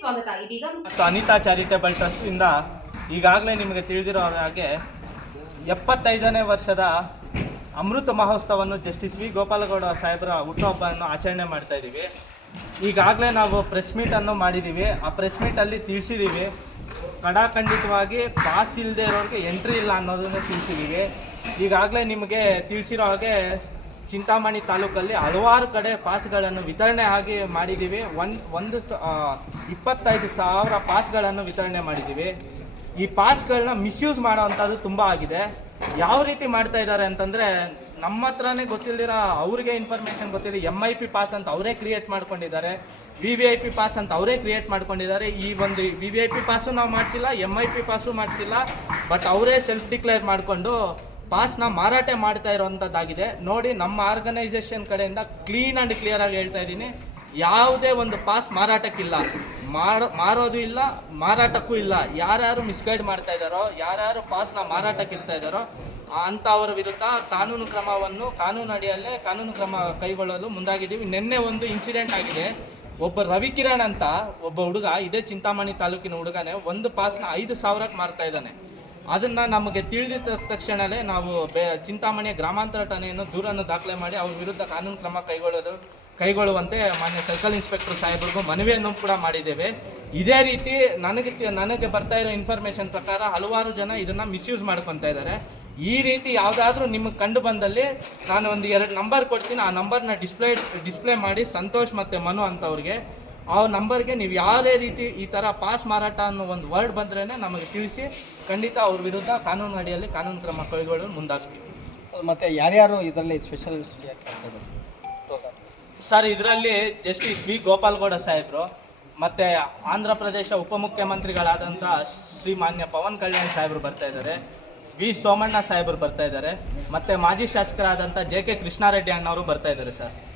ಸ್ವಾಗತ Anita charitable trust ಇಂದ ಈಗಾಗಲೇ ನಿಮಗೆ ತಿಳಿದಿರೋ ಹಾಗೆ ಎಪ್ಪತ್ತೈದನೇ ವರ್ಷದ ಅಮೃತ ಮಹೋತ್ಸವವನ್ನು ಜಸ್ಟಿಸ್ ವಿ ಗೋಪಾಲಗೌಡ ಸಾಹೇಬರ ಹುಟ್ಟುಹಬ್ಬವನ್ನು ಆಚರಣೆ ಮಾಡ್ತಾ ಇದ್ದೀವಿ ಈಗಾಗಲೇ ನಾವು ಪ್ರೆಸ್ ಮೀಟನ್ನು ಮಾಡಿದ್ದೀವಿ ಆ ಪ್ರೆಸ್ ಮೀಟಲ್ಲಿ ತಿಳಿಸಿದ್ದೀವಿ ಕಡಾಖಂಡಿತವಾಗಿ ಪಾಸ್ ಇಲ್ಲದೆ ಇರೋರಿಗೆ ಎಂಟ್ರಿ ಇಲ್ಲ ಅನ್ನೋದನ್ನು ತಿಳಿಸಿದ್ದೀವಿ ಈಗಾಗಲೇ ನಿಮಗೆ ತಿಳಿಸಿರೋ ಹಾಗೆ ಚಿಂತಾಮಣಿ ತಾಲೂಕಲ್ಲಿ ಹಲವಾರು ಕಡೆ ಪಾಸ್ಗಳನ್ನು ವಿತರಣೆ ಆಗಿ ಮಾಡಿದ್ದೀವಿ ಒನ್ ಒಂದು ಇಪ್ಪತ್ತೈದು ಸಾವಿರ ಪಾಸ್ಗಳನ್ನು ವಿತರಣೆ ಮಾಡಿದ್ದೀವಿ ಈ ಪಾಸ್ಗಳನ್ನ ಮಿಸ್ಯೂಸ್ ಮಾಡೋವಂಥದ್ದು ತುಂಬ ಆಗಿದೆ ಯಾವ ರೀತಿ ಮಾಡ್ತಾ ಇದ್ದಾರೆ ಅಂತಂದರೆ ನಮ್ಮ ಹತ್ರನೇ ಗೊತ್ತಿಲ್ಲದಿರೋ ಅವ್ರಿಗೆ ಇನ್ಫಾರ್ಮೇಷನ್ ಗೊತ್ತಿಲ್ಲ ಎಮ್ ಐ ಪಿ ಪಾಸ್ ಅಂತ ಅವರೇ ಕ್ರಿಯೇಟ್ ಮಾಡ್ಕೊಂಡಿದ್ದಾರೆ V V I P pass ಅಂತ ಅವರೇ ಕ್ರಿಯೇಟ್ ಮಾಡ್ಕೊಂಡಿದ್ದಾರೆ ಈ ಒಂದು V V I P pass ನಾವು ಮಾಡಿಸಿಲ್ಲ ಎಮ್ ಐ ಪಿ ಪಾಸು ಮಾಡಿಸಿಲ್ಲ ಬಟ್ ಅವರೇ ಸೆಲ್ಫ್ ಡಿಕ್ಲೇರ್ ಮಾಡಿಕೊಂಡು ಪಾಸ್ನ ಮಾರಾಟ ಮಾಡ್ತಾ ಇರುವಂಥದ್ದಾಗಿದೆ ನೋಡಿ ನಮ್ಮ ಆರ್ಗನೈಸೇಷನ್ ಕಡೆಯಿಂದ ಕ್ಲೀನ್ ಆ್ಯಂಡ್ ಕ್ಲಿಯರ್ ಆಗಿ ಹೇಳ್ತಾ ಇದ್ದೀನಿ ಯಾವುದೇ ಒಂದು ಪಾಸ್ ಮಾರಾಟಕ್ಕಿಲ್ಲ ಮಾರೋ ಮಾರೋದು ಇಲ್ಲ ಮಾರಾಟಕ್ಕೂ ಇಲ್ಲ ಯಾರ್ಯಾರು ಮಿಸ್ಗೈಡ್ ಮಾಡ್ತಾ ಇದ್ದಾರೋ ಯಾರ್ಯಾರು ಪಾಸ್ನ ಮಾರಾಟಕ್ಕೆ ಇರ್ತಾ ಇದ್ದಾರೋ ಅಂಥವರ ವಿರುದ್ಧ ಕಾನೂನು ಕ್ರಮವನ್ನು ಕಾನೂನು ಅಡಿಯಲ್ಲೇ ಕಾನೂನು ಕ್ರಮ ಕೈಗೊಳ್ಳಲು ಮುಂದಾಗಿದ್ದೀವಿ ನಿನ್ನೆ ಒಂದು ಇನ್ಸಿಡೆಂಟ್ ಆಗಿದೆ ಒಬ್ಬ ರವಿಕಿರಣ್ ಅಂತ ಒಬ್ಬ ಹುಡುಗ ಇದೇ ಚಿಂತಾಮಣಿ ತಾಲೂಕಿನ ಹುಡುಗನೇ ಒಂದು ಪಾಸ್ನ ಐದು ಸಾವಿರಕ್ಕೆ ಮಾರ್ತಾ ಇದ್ದಾನೆ ಅದನ್ನು ನಮಗೆ ತಿಳಿದ ತಕ್ಷಣವೇ ನಾವು ಬೆ ಚಿಂತಾಮಣಿ ಗ್ರಾಮಾಂತರ ಠಾಣೆಯನ್ನು ದೂರನ್ನು ದಾಖಲೆ ಮಾಡಿ ಅವ್ರ ವಿರುದ್ಧ ಕಾನೂನು ಕ್ರಮ ಕೈಗೊಳ್ಳೋದು ಕೈಗೊಳ್ಳುವಂತೆ ಮಾನ್ಯ ಸರ್ಕಲ್ ಇನ್ಸ್ಪೆಕ್ಟರ್ ಸಾಹೇಬ್ರಿಗೂ ಮನವಿಯನ್ನು ಕೂಡ ಮಾಡಿದ್ದೇವೆ ಇದೇ ರೀತಿ ನನಗೆ ನನಗೆ ಬರ್ತಾ ಇರೋ ಇನ್ಫಾರ್ಮೇಷನ್ ಪ್ರಕಾರ ಹಲವಾರು ಜನ ಇದನ್ನು ಮಿಸ್ಯೂಸ್ ಮಾಡ್ಕೊತಾ ಇದ್ದಾರೆ ಈ ರೀತಿ ಯಾವುದಾದ್ರೂ ನಿಮಗೆ ಕಂಡು ಬಂದಲ್ಲಿ ನಾನು ಒಂದು ಎರಡು ನಂಬರ್ ಕೊಡ್ತೀನಿ ಆ ನಂಬರ್ನ ಡಿಸ್ಪ್ಲೇ ಡಿಸ್ಪ್ಲೇ ಮಾಡಿ ಸಂತೋಷ್ ಮತ್ತು ಮನು ಅಂತವ್ರಿಗೆ ಆ ನಂಬರ್ಗೆ ನೀವು ಯಾವುದೇ ರೀತಿ ಈ ಥರ ಪಾಸ್ ಮಾರಾಟ ಅನ್ನೋ ಒಂದು ವರ್ಡ್ ಬಂದ್ರೇ ನಮಗೆ ತಿಳಿಸಿ ಖಂಡಿತ ಅವ್ರ ವಿರುದ್ಧ ಕಾನೂನು ಅಡಿಯಲ್ಲಿ ಕಾನೂನು ಕ್ರಮ ಕೈಗೊಳ್ಳಲು ಮುಂದಾಗ್ತೀವಿ ಮತ್ತು ಯಾರ್ಯಾರು ಇದರಲ್ಲಿ ಸ್ಪೆಷಲ್ ಸರ್ ಇದರಲ್ಲಿ ಜಸ್ಟಿಸ್ ವಿ ಗೋಪಾಲ್ಗೌಡ ಸಾಹೇಬರು ಮತ್ತು ಆಂಧ್ರ ಪ್ರದೇಶ ಉಪಮುಖ್ಯಮಂತ್ರಿಗಳಾದಂಥ ಶ್ರೀ ಮಾನ್ಯ ಪವನ್ ಕಲ್ಯಾಣ್ ಸಾಹೇಬರು ಬರ್ತಾ ಇದ್ದಾರೆ ವಿ ಸೋಮಣ್ಣ ಸಾಹೇಬರು ಬರ್ತಾ ಇದ್ದಾರೆ ಮತ್ತು ಮಾಜಿ ಶಾಸಕರಾದಂಥ ಜೆ ಕೆ ಕೃಷ್ಣಾರೆಡ್ಡಿ ಅಣ್ಣವರು ಬರ್ತಾ ಇದ್ದಾರೆ ಸರ್